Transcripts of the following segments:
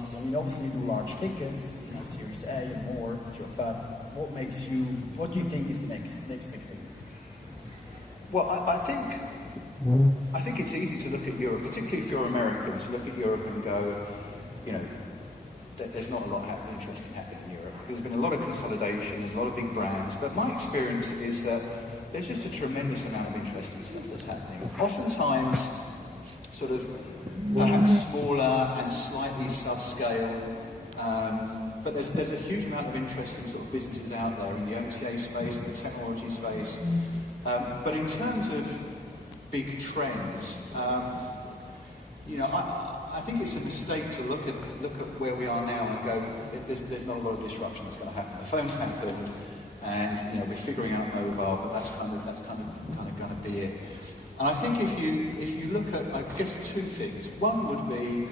when you obviously do large tickets, Series A and more, but what do you think is the next big thing? Well, I think it's easy to look at Europe, particularly if you're American, to look at Europe and go, there's not a lot interesting happening in Europe. There's been a lot of consolidation, a lot of big brands, but my experience is that there's just a tremendous amount of interesting stuff that's happening. Oftentimes, sort of perhaps smaller and slightly subscale, but there's a huge amount of interesting sort of businesses out there in the OTA space, in the technology space. But in terms of big trends, I think it's a mistake to look at where we are now and go, there's not a lot of disruption that's going to happen. The phone's happened, and we're figuring out mobile, but that's kind of going to be it. And I think if you look at, I guess, two things. One would be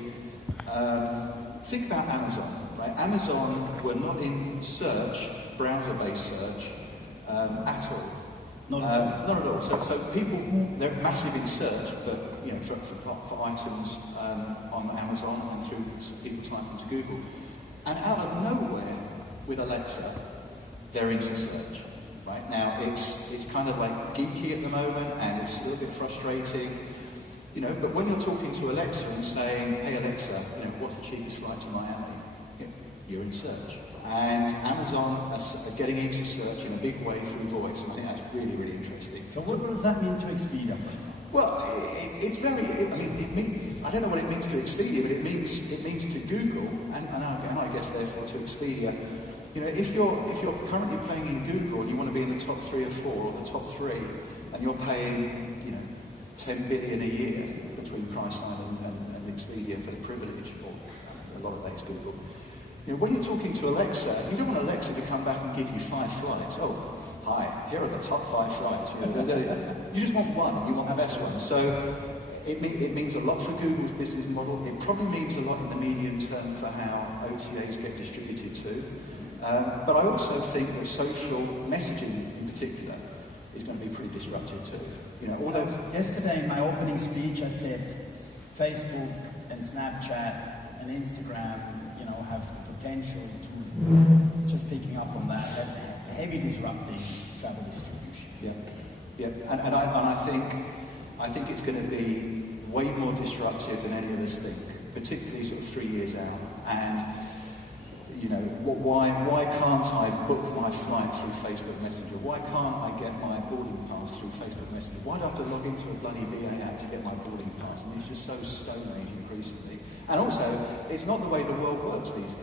think about Amazon. Right? Amazon were not in search, browser-based search, at all. Not at all. So people, they're massive in search, but for items on Amazon and through people typing to Google. And out of nowhere, with Alexa, they're into search. Right now, it's kind of like geeky at the moment, and it's a little bit frustrating. But when you're talking to Alexa and saying, "Hey Alexa, what's the cheapest flight to Miami?" You're in search. And Amazon are getting into search in a big way through voice, and I think that's really, really interesting. So what does that mean to Expedia? Well, it's very, I don't know what it means to Expedia, but it means to Google, and I guess therefore to Expedia. If you're currently playing in Google and you want to be in the top 3 or 4 or the top 3, and you're paying, 10 billion a year between Priceline and Expedia for the privilege, or a lot of that's Google. When you're talking to Alexa, you don't want Alexa to come back and give you 5 flights. Oh, hi, here are the top 5 flights. You just want one, you want the best one. So it means a lot for Google's business model. It probably means a lot in the medium term for how OTAs get distributed too. But I also think that social messaging in particular is going to be pretty disruptive too. Although yesterday in my opening speech I said Facebook and Snapchat and Instagram, have the potential to, just picking up on that, heavy disrupting travel distribution. Yeah. And I think it's going to be way more disruptive than any of us think, particularly sort of 3 years out. And why can't I book my flight through Facebook Messenger? Why can't I get my boarding pass through Facebook Messenger? Why do I have to log into a bloody VA app to get my boarding pass? And it's just so stone age increasingly. And also, it's not the way the world works these days.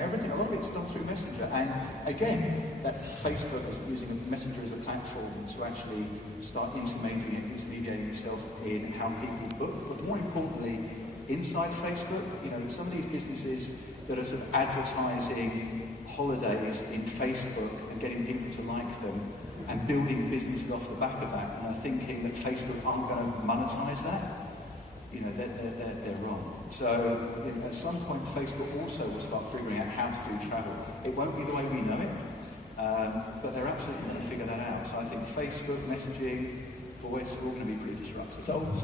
Everything, a lot of it's done through Messenger. And again, that Facebook is using Messenger as a platform to actually start intermediating itself in how people book. But more importantly, inside Facebook, some of these businesses that are sort of advertising holidays in Facebook and getting people to like them and building businesses off the back of that, and are thinking that Facebook aren't going to monetize that, they're wrong. So at some point, Facebook also will start figuring out how to do travel. It won't be the way we know it, but they're absolutely going to figure that out. So I think Facebook, messaging, voice are all going to be pretty disruptive.